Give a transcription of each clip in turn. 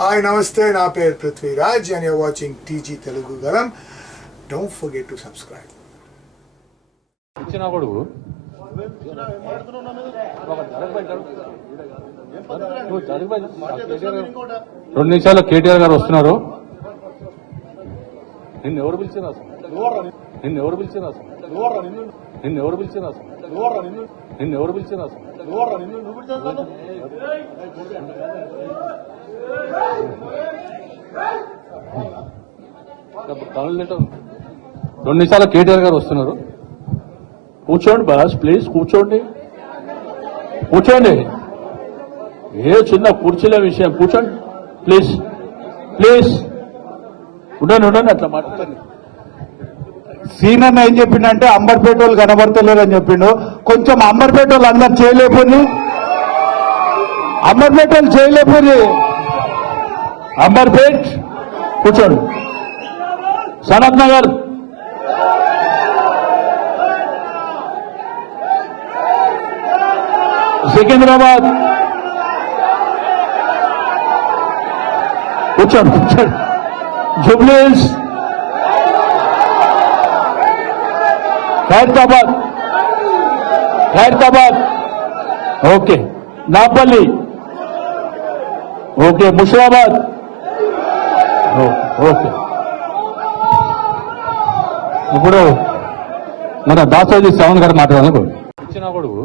Hi, namaste. Na per Prithviraj and you're watching TG Telugu Galam. Don't forget to subscribe. రెండు నిమిషాలు కేటీఆర్ గారు వస్తున్నారు. నిన్ను ఎవరు పిలిచినా నిన్ను ఎవరు పిలిచినా నిన్ను ఎవరు పిలిచినా నిన్ను ఎవరు పిలిచినా రెండు నిమిషాలు కేటీఆర్ గారు వస్తున్నారు. కూర్చోండి బాస్, ప్లీజ్ కూర్చోండి. కూర్చోండి, ఏ చిన్న కుర్చీల విషయం, కూర్చోండి ప్లీజ్. ప్లీజ్ ఉండండి అట్లా మాట్లాడండి. సీనన్న ఏం చెప్పిండంటే అంబర్పేట వాళ్ళు కనబడతలేరు అని చెప్పిండు. కొంచెం అంబర్పేట వాళ్ళు అందరు చేయలేకపోయి, అంబర్పేట వాళ్ళు చేయలేకపోయి. అంబర్పేట్ కూర్చోండి. సనత్ నగర్, సికింద్రాబాద్ కూర్చోండి. Jubilee hills, Khairatabad okay, Nampally okay, Musheerabad okay. ఇప్పుడు మన దాసోజీ శ్రవణ్ గారు మాట్లాడాలి. ఇచ్చిన కొడుకు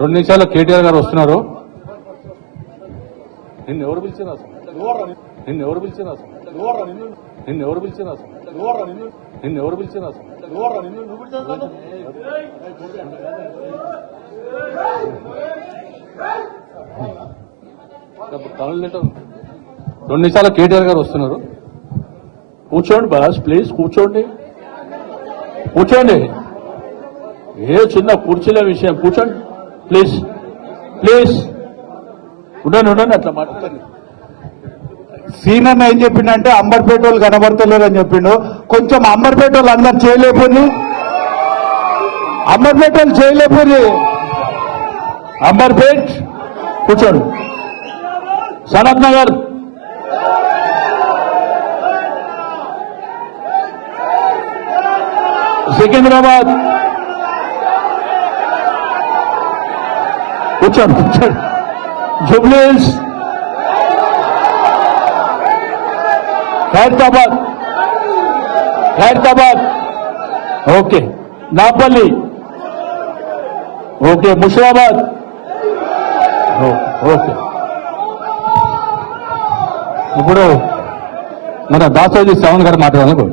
రెండు నిమిషాలు కేటీఆర్ గారు వస్తున్నారు. నిన్ను ఎవరు పిలిచినా నిన్ను ఎవరు పిలిచినా నిన్ను ఎవరు పిలిచినా నిన్ను ఎవరు పిలిచినా రెండు నిమిషాలు కేటీఆర్ గారు వస్తున్నారు. కూర్చోండి బాస్, ప్లీజ్ కూర్చోండి. కూర్చోండి, ఏ చిన్న కుర్చీల విషయం, కూర్చోండి ప్లీజ్. ప్లీజ్ ఉండండి అట్లా మాట్లాడండి. సీనన్న ఏం చెప్పిండంటే అంబర్పేట వాళ్ళు కనబడతలేరు అని చెప్పిండు. కొంచెం అంబర్పేట వాళ్ళు అందరు చేయలేకపోయి, అంబర్పేట వాళ్ళు చేయలేకపోయి. అంబర్పేట్ కూర్చోండి. సనత్ నగర్, సికింద్రాబాద్ కూర్చోండి. Jubilee hills, Khairatabad okay, Nampally okay, Musheerabad okay. ఇప్పుడు మన దాసోజీ శ్రవణ్ గారు మాట్లాడాలి.